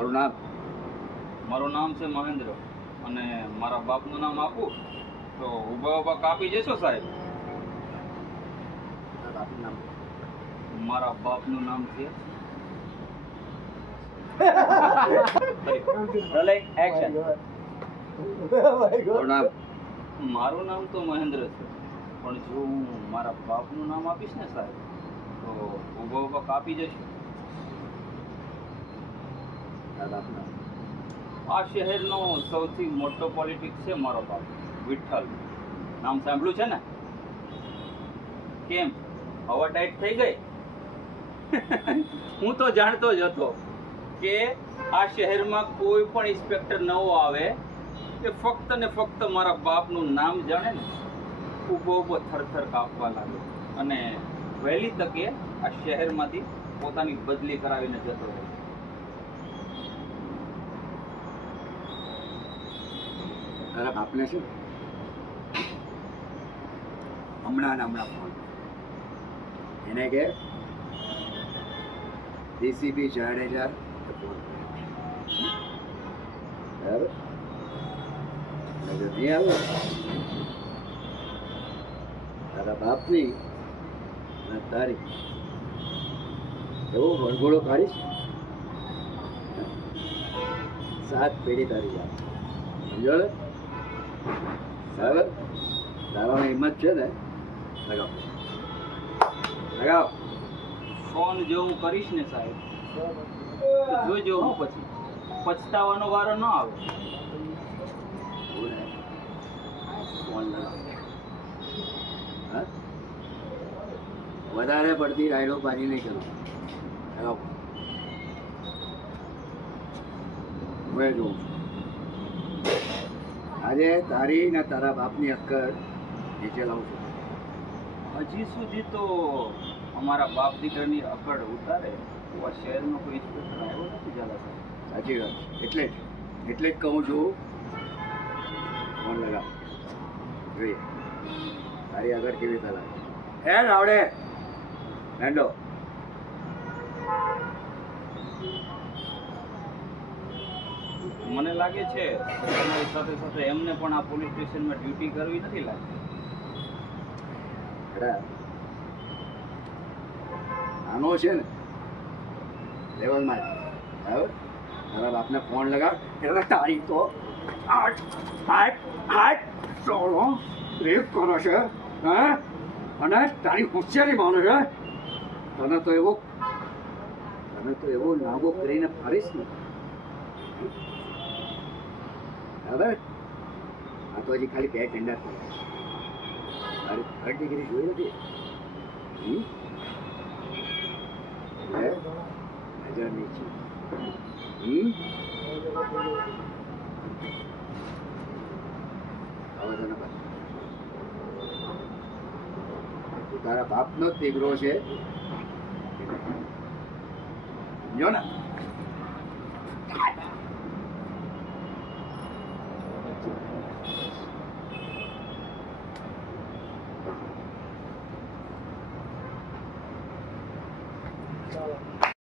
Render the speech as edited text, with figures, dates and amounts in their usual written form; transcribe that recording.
તારું નામ? મારું નામ છે મહેન્દ્ર અને મારા બાપનું નામ આપું તો ઉભા ઉભા કાપી જશો સાહેબ. તારા બાપનું નામ? મારા બાપનું નામ છે તારું નામ? મારું નામ તો મહેન્દ્ર છે પણ જો હું મારા બાપનું નામ આપીશ ને સાહેબ તો ઉભા ઉભા કાપી જશો. તારા બાપનું નામ? આ શહેરનો સૌથી મોટો પોલિટિક્સ છે મારો બાપ વિઠ્ઠલ. નામ સાંભળ્યું છે ને? કેમ હવા ટાઈટ થઈ ગઈ? હું તો જાણતો જ હતો કે આ શહેરમાં કોઈ પણ ઇન્સ્પેક્ટર નવો આવે કે ફક્ત ને ફક્ત મારા બાપનું નામ જાણે ને ઊભો ઊભો થરથર કાપવા લાગે અને વહેલી તકે આ શહેરમાંથી પોતાની બદલી કરાવીને જતો રહે. તારા બાપને છે હમણાં ફોન એને કે DCP જાડેજા ફોન બરાબર? અને જો નહીં આવે તારા બાપની અને તારી એવો વણગોળો કાઢીશ 7 પેઢી તારી વાત સમજો ને? બરાબર? તારામાં હિંમત છે ને? લગાવ લગાવ. ફોન જો હું કરીશ ને સાહેબ તો જોજો હું પછી પછતાવાનો વારો ન આવે. ફોન લગાવ. હા, વધારે પડતી ડાયલોગ બાજી નહીં કરો. લગાવ. હું જોઉં છું આજે તારી ને તારા બાપની અક્કર નીચે લાવું છું. હજી સુધી તો અમારા બાપ દીકરાની અકડ ઉતારે એવા શહેરનો કોઈ ઇન્સ્પેક્ટર આવ્યો નથી ઝાલા સાહેબ. સાચી વાત. એટલે જ કહું છું ફોન લગાવ. જોઈએ તારી આગળ કેવી રીતે લાગે. હે રાવડે મેંડો. મને લાગે છે તમારી સાથે સાથે એમને પણ આ પોલીસ સ્ટેશનમાં ડ્યુટી કરવી નથી લાગતી. આનો છે ને લેવલમાં બરાબર? તારા બાપને ફોન લગાવ એટલે તારી તો ચોલો રેપ કરો છે હા, અને તારી હોશિયારી માનો છે. તને તો એવો નાગો કરીને ફરીશ ને બરાબર? આ તો હજી ખાલી 2 ટેન્ડર તારી 3rd ડિગ્રી જોઈ નથી. નજર નીચે તારા બાપનો જ દીકરો છે સમજો ને?